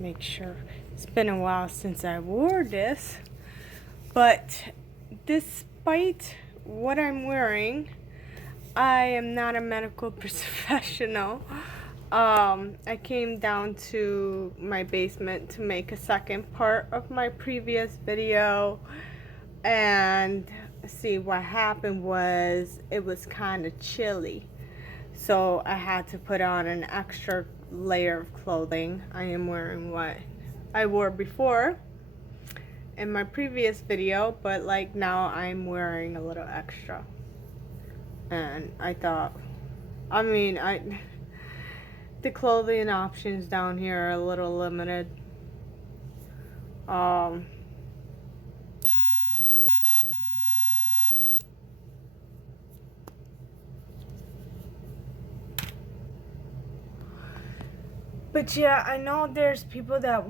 make sure. It's been a while since I wore this, but despite what I'm wearing, I am not a medical professional. I came down to my basement to make a second part of my previous video, and see, what happened was it was kind of chilly, so I had to put on an extra layer of clothing. I am wearing what I wore before in my previous video, but like now I'm wearing a little extra. And I thought, the clothing options down here are a little limited. But yeah, I know there's people that have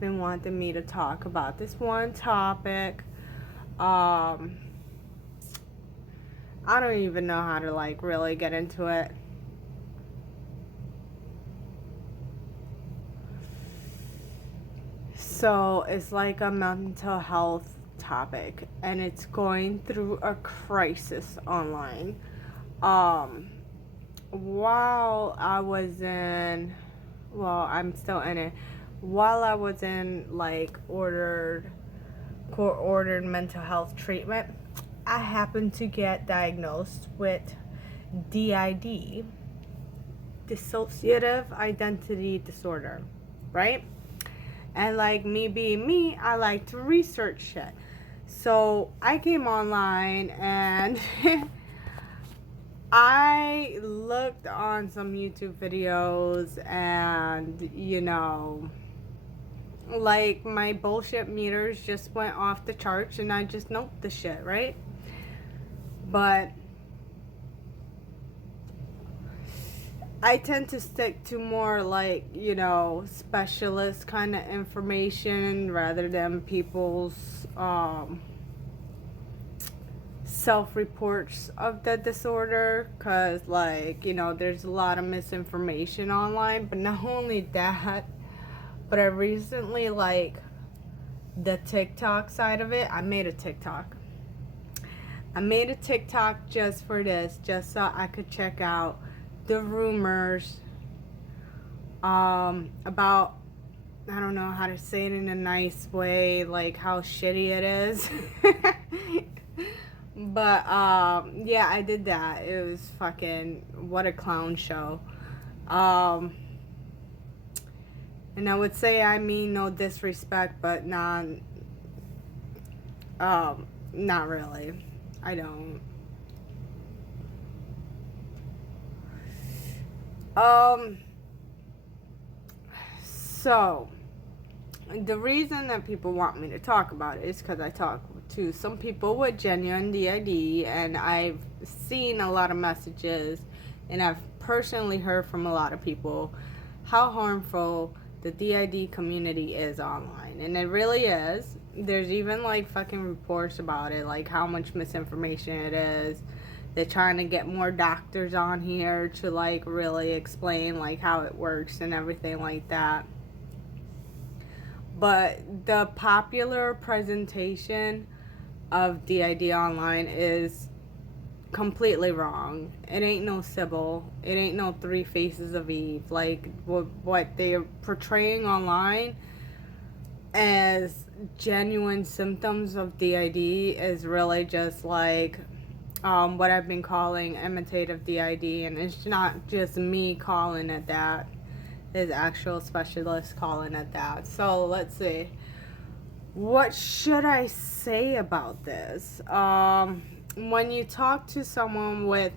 been wanting me to talk about this one topic. I don't even know how to like really get into it. So it's like a mental health topic, and it's going through a crisis online. While I was in, well, I'm still in it. While I was in like court ordered mental health treatment, I happened to get diagnosed with DID, dissociative identity disorder, right? And like me being me, I like to research shit. So I came online and I looked on some YouTube videos, and like my bullshit meters just went off the charts, and I just noped the shit, right? But I tend to stick to more like, specialist kind of information rather than people's self-reports of the disorder, because like, there's a lot of misinformation online. But not only that, but I recently, like, the TikTok side of it, I made a TikTok just for this, just so I could check out the rumors about, I don't know how to say it in a nice way, like how shitty it is. But yeah, I did that. It was fucking, what a clown show. And I would say, I mean no disrespect, but not really. I don't. So the reason that people want me to talk about it is because I talk to some people with genuine DID, and I've seen a lot of messages, and I've personally heard from a lot of people how harmful the DID community is online. And it really is. There's even like fucking reports about it, like how much misinformation it is. They're trying to get more doctors on here to like really explain like how it works and everything like that. But the popular presentation of DID online is completely wrong. It ain't no Sybil. It ain't no Three Faces of Eve. Like, what they're portraying online as genuine symptoms of DID is really just like what I've been calling imitative DID. And it's not just me calling it that. Is actual specialists calling it that. So let's see. What should I say about this? When you talk to someone with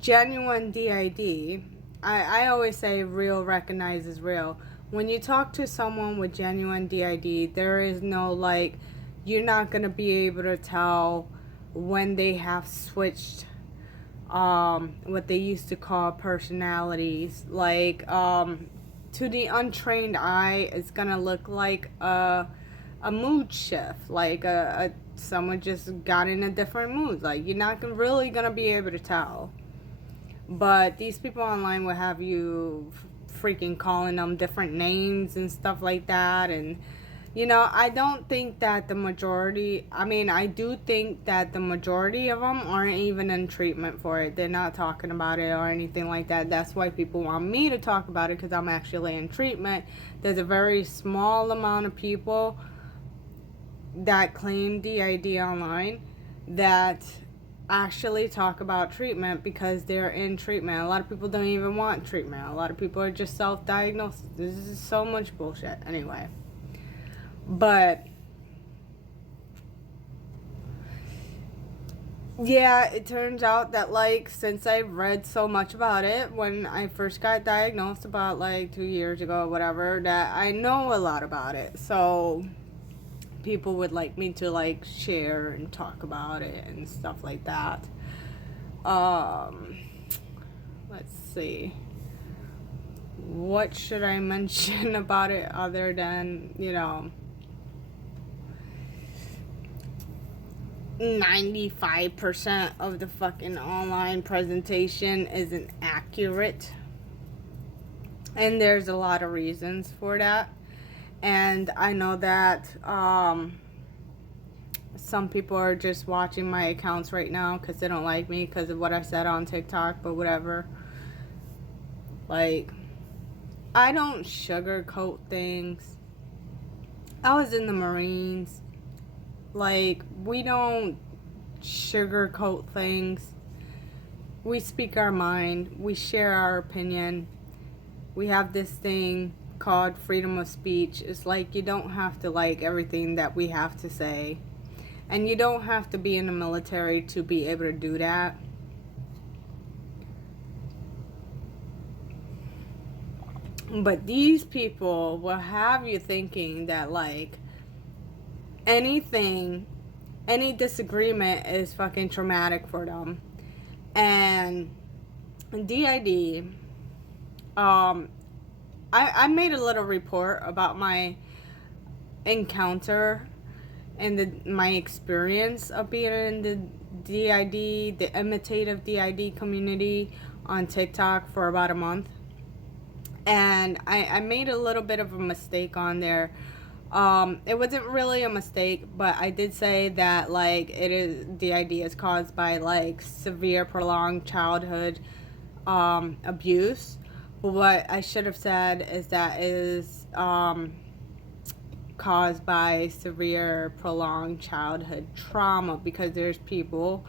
genuine DID, I always say real recognizes real. When you talk to someone with genuine DID, there is no like, you're not going to be able to tell when they have switched what they used to call personalities. Like, to the untrained eye, it's gonna look like a mood shift, like someone just got in a different mood. Like, you're not really gonna be able to tell. But these people online will have you freaking calling them different names and stuff like that. And you know, I don't think that the majority, I mean, I do think that the majority of them aren't even in treatment for it. They're not talking about it or anything like that. That's why people want me to talk about it, because I'm actually in treatment. There's a very small amount of people that claim DID online that actually talk about treatment because they're in treatment. A lot of people don't even want treatment. A lot of people are just self-diagnosed. This is so much bullshit. Anyway. But yeah, it turns out that, like, since I read so much about it when I first got diagnosed about like 2 years ago or whatever, that I know a lot about it. So people would like me to like share and talk about it and stuff like that. Let's see. What should I mention about it other than, you know, 95% of the fucking online presentation isn't accurate. And there's a lot of reasons for that. And I know that some people are just watching my accounts right now because they don't like me because of what I said on TikTok, but whatever. Like, I don't sugarcoat things. I was in the Marines. Like, we don't sugarcoat things. We speak our mind. We share our opinion. We have this thing called freedom of speech. It's like you don't have to like everything that we have to say. And you don't have to be in the military to be able to do that. But these people will have you thinking that, like, anything, any disagreement is fucking traumatic for them. And DID, I made a little report about my encounter and my experience of being in the DID, the imitative DID community on TikTok for about a month. And I made a little bit of a mistake on there. It wasn't really a mistake, but I did say that, like, DID is caused by, like, severe prolonged childhood abuse. But what I should have said is that it is caused by severe prolonged childhood trauma, because there's people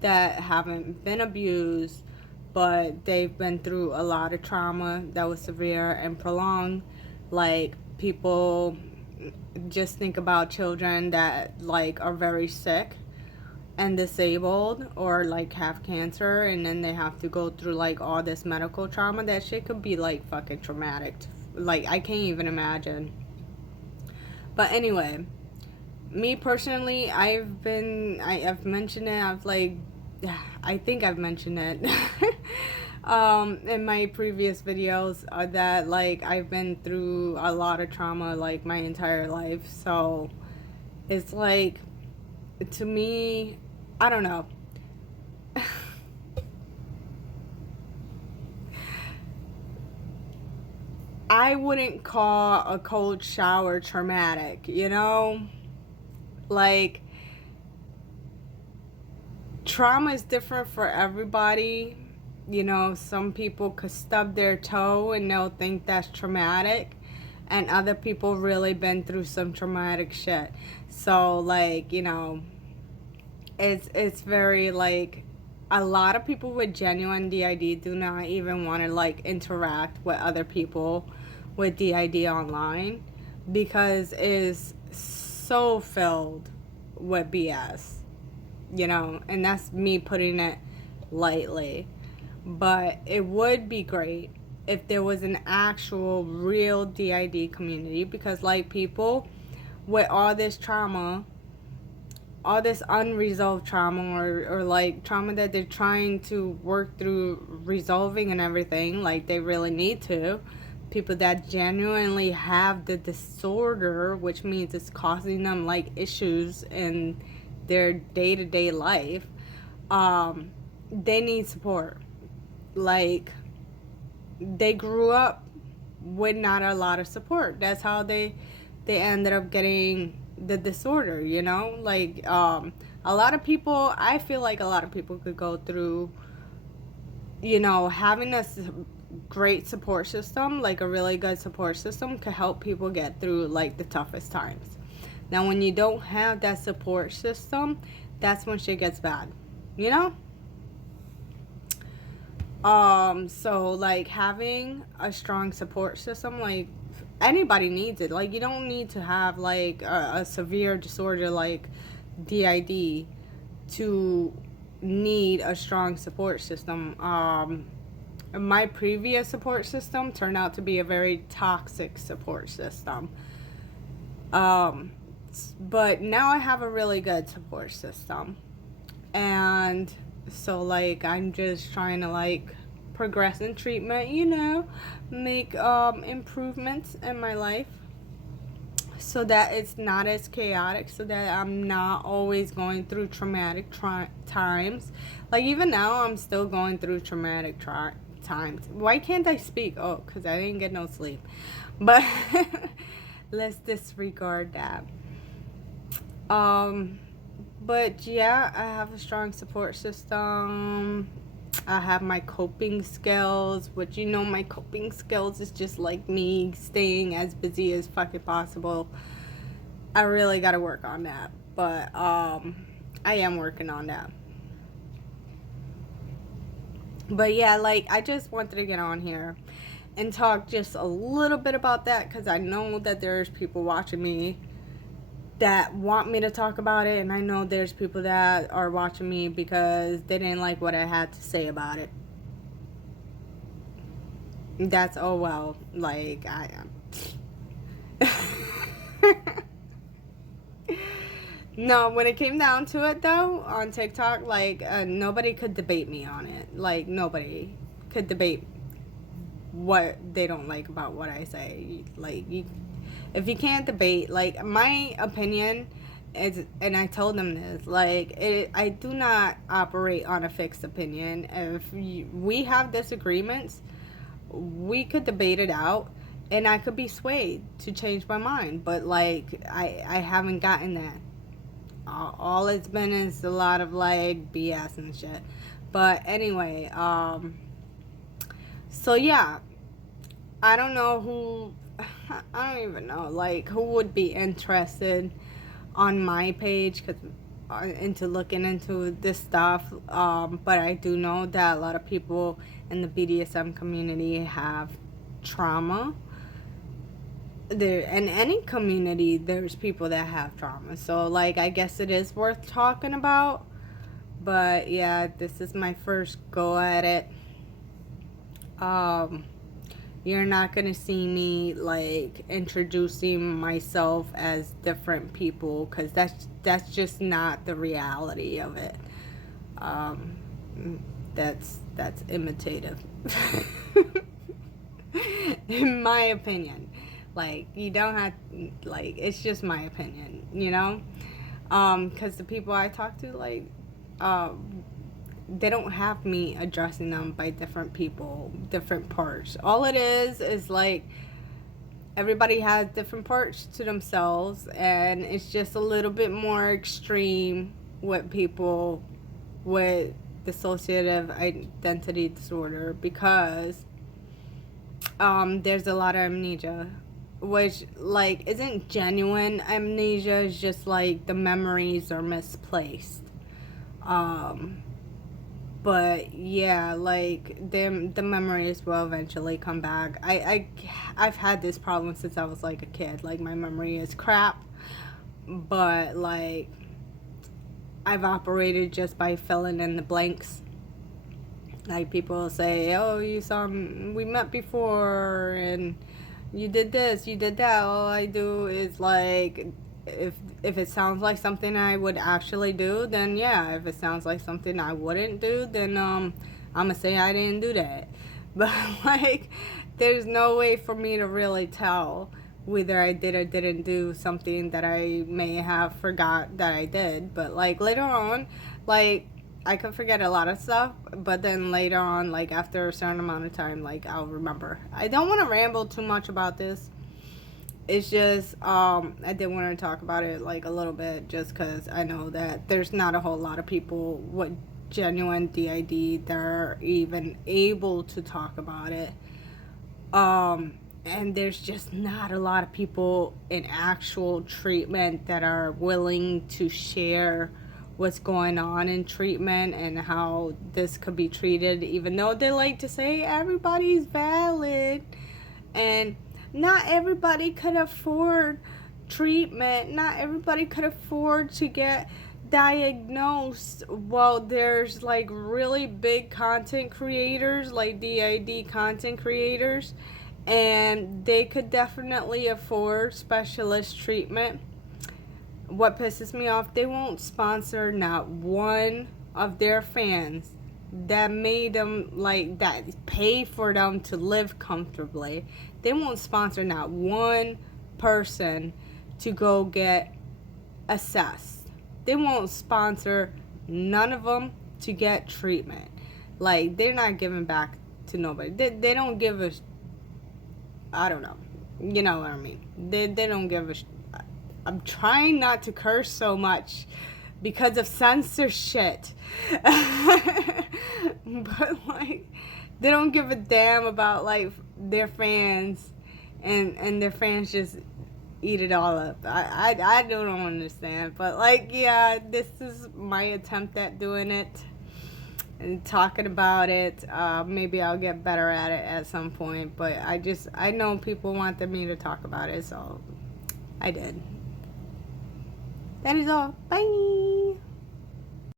that haven't been abused, but they've been through a lot of trauma that was severe and prolonged. Like, people, just think about children that, like, are very sick and disabled or, like, have cancer, and then they have to go through, like, all this medical trauma. That shit could be, like, fucking traumatic. Like, I can't even imagine. But anyway, me personally, I've mentioned it. I think I've mentioned it in my previous videos, that, like, I've been through a lot of trauma, like, my entire life. So it's like, to me, I don't know. I wouldn't call a cold shower traumatic, you know? Like, trauma is different for everybody. You know, some people could stub their toe and they'll think that's traumatic, and other people really been through some traumatic shit. So, like, you know, it's very, like, a lot of people with genuine DID do not even want to, like, interact with other people with DID online, because it's so filled with BS, you know, and that's me putting it lightly. But it would be great if there was an actual real DID community, because, like, people with all this trauma, all this unresolved trauma, or like trauma that they're trying to work through resolving and everything, like, they really need to. People that genuinely have the disorder, which means it's causing them, like, issues in their day-to-day life, they need support. Like, they grew up with not a lot of support. That's how they ended up getting the disorder, you know? Like, a lot of people, I feel like a lot of people could go through, you know, having a great support system, like a really good support system, could help people get through like the toughest times. Now, when you don't have that support system, that's when shit gets bad, you know? So like having a strong support system, like anybody needs it. Like you don't need to have like a severe disorder like DID to need a strong support system. My previous support system turned out to be a very toxic support system. Um, but now I have a really good support system. And so like I'm just trying to like progress in treatment, you know, make improvements in my life so that it's not as chaotic, so that I'm not always going through traumatic times. Like even now I'm still going through traumatic times. Why can't I speak? Oh, because I didn't get no sleep. But let's disregard that. But yeah, I have a strong support system. I have my coping skills, which you know my coping skills is just like me staying as busy as fucking possible. I really gotta work on that. But I am working on that. But yeah, like I just wanted to get on here and talk just a little bit about that because I know that there's people watching me that want me to talk about it, and I know there's people that are watching me because they didn't like what I had to say about it. That's oh well, like I am. No, when it came down to it though, on TikTok, like nobody could debate me on it. Like nobody could debate what they don't like about what I say. Like you, if you can't debate, like my opinion is, and I told them this, like I do not operate on a fixed opinion. If we have disagreements, we could debate it out, and I could be swayed to change my mind. But like I haven't gotten that. All it's been is a lot of like BS and shit. But anyway, so yeah, I don't know who, I don't even know, like, who would be interested on my page cause, into looking into this stuff. But I do know that a lot of people in the BDSM community have trauma. There, in any community, there's people that have trauma. So, like, I guess it is worth talking about. But, yeah, this is my first go at it. You're not gonna see me like introducing myself as different people because that's just not the reality of it. Um, that's imitative, in my opinion. Like you don't have like it's just my opinion, you know. Because the people I talk to like, they don't have me addressing them by different people, different parts. All it is like everybody has different parts to themselves, and it's just a little bit more extreme with people with dissociative identity disorder because there's a lot of amnesia, which like isn't genuine amnesia. It's just like the memories are misplaced. But yeah, like the memories will eventually come back. I've had this problem since I was like a kid. Like my memory is crap, but like I've operated just by filling in the blanks. Like people say, "Oh, you saw me, we met before, and you did this, you did that." All I do is like if it sounds like something I would actually do, then yeah. If it sounds like something I wouldn't do, then I'm gonna say I didn't do that. But like there's no way for me to really tell whether I did or didn't do something that I may have forgot that I did. But like later on, like I can forget a lot of stuff, but then later on, like after a certain amount of time, like I'll remember. I don't want to ramble too much about this. It's just I did want to talk about it like a little bit, just because I know that there's not a whole lot of people with genuine DID that are even able to talk about it. And there's just not a lot of people in actual treatment that are willing to share what's going on in treatment and how this could be treated, even though they like to say everybody's valid. And not everybody could afford treatment. Not everybody could afford to get diagnosed. Well, there's like really big content creators, like DID content creators, and they could definitely afford specialist treatment. What pisses me off, they won't sponsor not one of their fans that made them, like, that pay for them to live comfortably. They won't sponsor not one person to go get assessed. They won't sponsor none of them to get treatment. Like, they're not giving back to nobody. They don't give a, I don't know. You know what I mean. They don't give a, I'm trying not to curse so much because of censorship. But like, they don't give a damn about like their fans, and their fans just eat it all up. I don't understand. But like, yeah, this is my attempt at doing it and talking about it. Maybe I'll get better at it at some point, but I know people wanted me to talk about it, so I did. That is all. Bye.